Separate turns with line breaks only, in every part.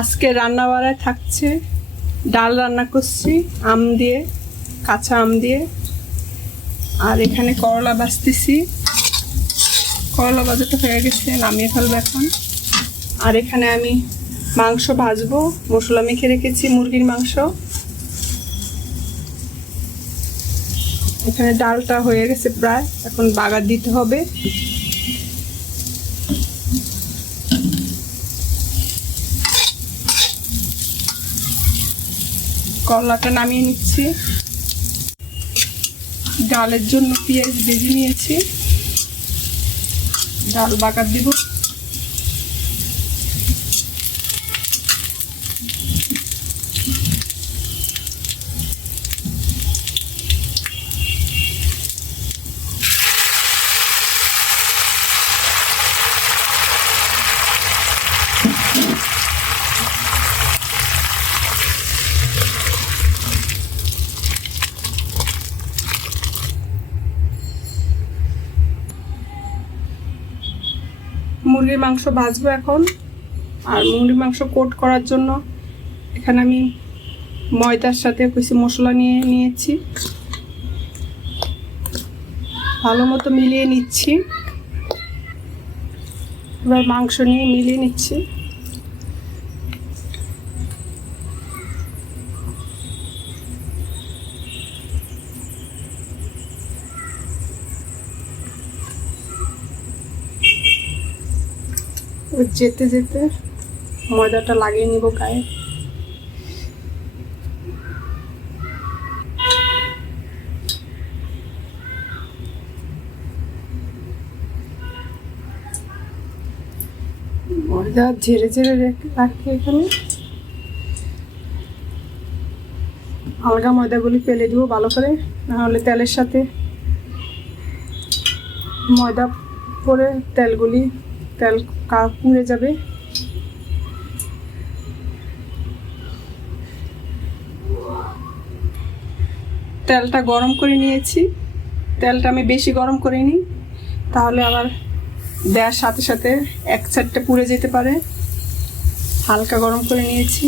আজকে রান্না বাড়ায় থাকছে, ডাল রান্না করছি, আম দিয়ে, কাঁচা আম দিয়ে। আর এখানে করলা বাছতেছি করলা বাজাটা হয়ে গেছে, নামিয়ে ফেলব এখন। আর এখানে আমি মাংস ভাজবো, মশলা মেখে রেখেছি মুরগির মাংস। এখানে ডালটা হয়ে গেছে প্রায়, এখন বাগার দিতে হবে। করলাটা নামিয়ে নিচ্ছি। ডালের জন্য পেঁয়াজ বেজে নিয়েছি। ডাল বাগার দিব। মুরগির মাংস ভাজবো এখন। আর মুরগির মাংস কোট করার জন্য এখানে আমি ময়দার সাথে কিছু মশলা নিয়ে নিয়েছি। ভালো মতো মিলিয়ে নিচ্ছি। এবার মাংস নিয়ে মিলিয়ে নিচ্ছি। যেতে যেতে ময়দাটা লাগিয়ে নিব গায়ে। ময়দা ঝেড়ে ঝেড়ে রেখে এখানে। আলগা ময়দাগুলি ফেলে দিব ভালো করে, নাহলে তেলের সাথে ময়দা পরে তেলগুলি, তেল পুড়ে যাবে। তেলটা গরম করে নিয়েছি। তেলটা আমি বেশি গরম করিনি। তাহলে আবার দেওয়ার সাথে সাথে এক সাইডটা পুড়ে যেতে পারে। হালকা গরম করে নিয়েছি।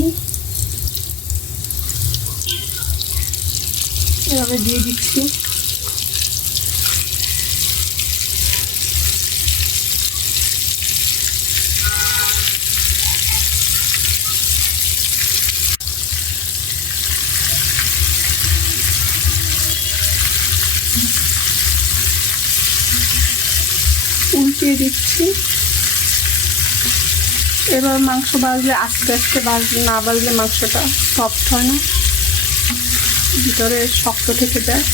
এভাবে দিয়ে দিচ্ছি। উল্টিয়ে দিচ্ছি। এবার মাংস বাজলে, আস্তে আস্তে বাজ, না বাজলে মাংসটা সফট হয় না। ভিতরে শক্ত থেকে যায়।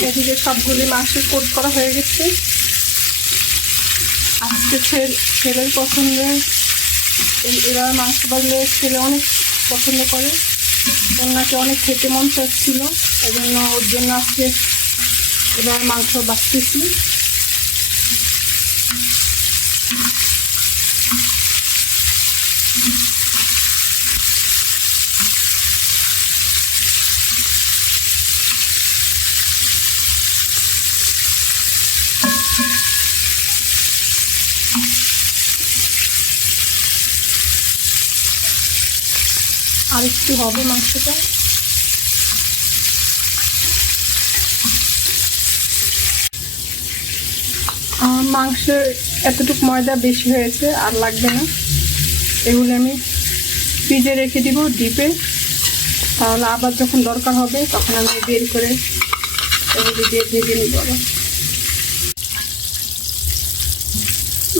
এদিকে সবগুলি মাংসের কোট করা হয়ে গেছে। আজকে ছেলে ছেলের পছন্দের এই- এবার মাংস বাজলে ছেলে অনেক পছন্দ করে। ওনাকে অনেক খেতে মন চাচ্ছিল। এই জন্য ওর জন্য আজকে এবার মাংস বাছতেছি আর একটু হবে মাংসটা। মাংসের এতটুকু ময়দা বেশি হয়েছে, আর লাগবে না। এগুলো আমি ফ্রিজে রেখে দিব ডিপে। তাহলে আবার যখন দরকার হবে, তখন আমি বের করে এগুলো দিয়ে ভেজে নিব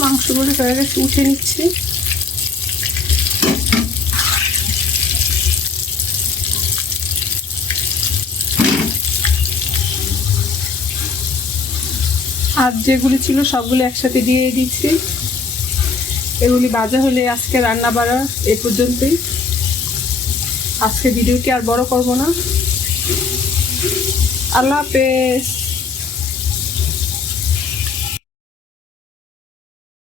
মাংসগুলো হয়ে গেছে, উঠে নিচ্ছি। আর যেগুলি ছিল সবগুলো একসাথে দিয়ে দিচ্ছি। এগুলি বাজা হলে আজকে রান্না বাড়া এ পর্যন্তই। আজকে ভিডিওটি আর বড় করব না। আল্লাহ হাফেজ।